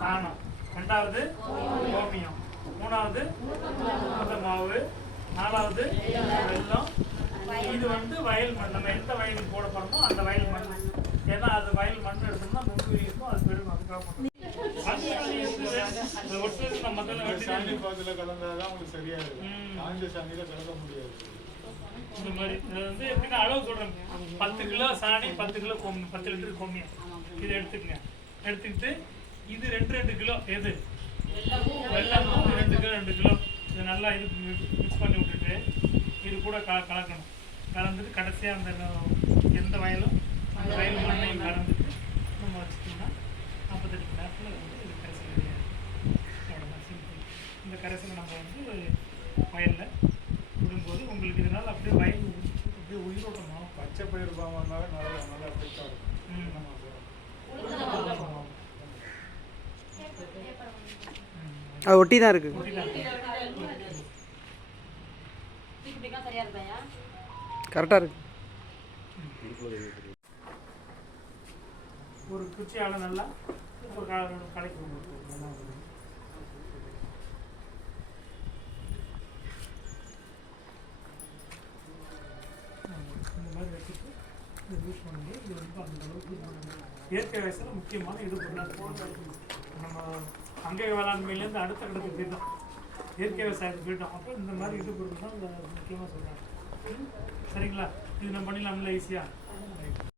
சாணம், ரெண்டாவது கோமியம், மூணாவது மாவு, நாலாவது வெல்லம். இது வந்து வயல் மண். நம்ம எந்த வயலுக்கு போட போறோமோ அந்த வயல் மண். ஏன்னா அது வயல் மண் எடுத்தோம்னா நுண்ணுயிரி இருக்கும், அது பெரும். அதுக்காக இந்த மாதிரி வந்து எப்படின்னா அளவு சொல்றேன். 10 கிலோ சாணி, 10 கிலோ கோமியம், 10 லிட்டர் கோமியம் இதை எடுத்துக்கங்க. எடுத்துக்கிட்டு இது 2 கிலோ எது வெல்லம், 2 கிலோ இதை நல்லா இது மிக்ஸ் பண்ணி விட்டுட்டு இது கூட கலக்கணும். கலந்துட்டு கடைசியாக அந்த எந்த வயலும் அந்த வயல் மண்ணையும் கலந்துட்டு நம்ம வச்சுட்டோம்னா 48 மணி நேரத்தில் வந்து இது கரைசல் கிடையாது. இந்த கரைசலை நம்ம வந்து வயலில் விடும்போது உங்களுக்கு இதனால் அப்படியே வயல் அப்படியே உயிரோட்டமாகும். பச்சை பயிர் பாவம்னால நல்லா பிடிச்சாரு. அது ஒட்டி தான் இருக்கு. கரெக்டாக இருக்கு. ஒரு குச்சியால் நல்லா ஒரு கலைக்கு இந்த மாதிரி வச்சுட்டு இதை யூஸ் பண்ணும்போது இது வந்து அந்த அளவுக்கு இயற்கை வயசில் முக்கியமான ஈடுபடலாம். நம்ம அங்கக வேளாண்மையிலேருந்து அடுத்த கட்டத்துக்கு போயிட்டோம், இயற்கை விவசாயத்துக்கு போயிட்டோம். அப்போ இந்த மாதிரி ஈடுபடுறது தான் முக்கியமாக சொல்கிறாங்க. சரிங்களா? இது நம்ம பண்ணிடலாம்ல ஈஸியாக.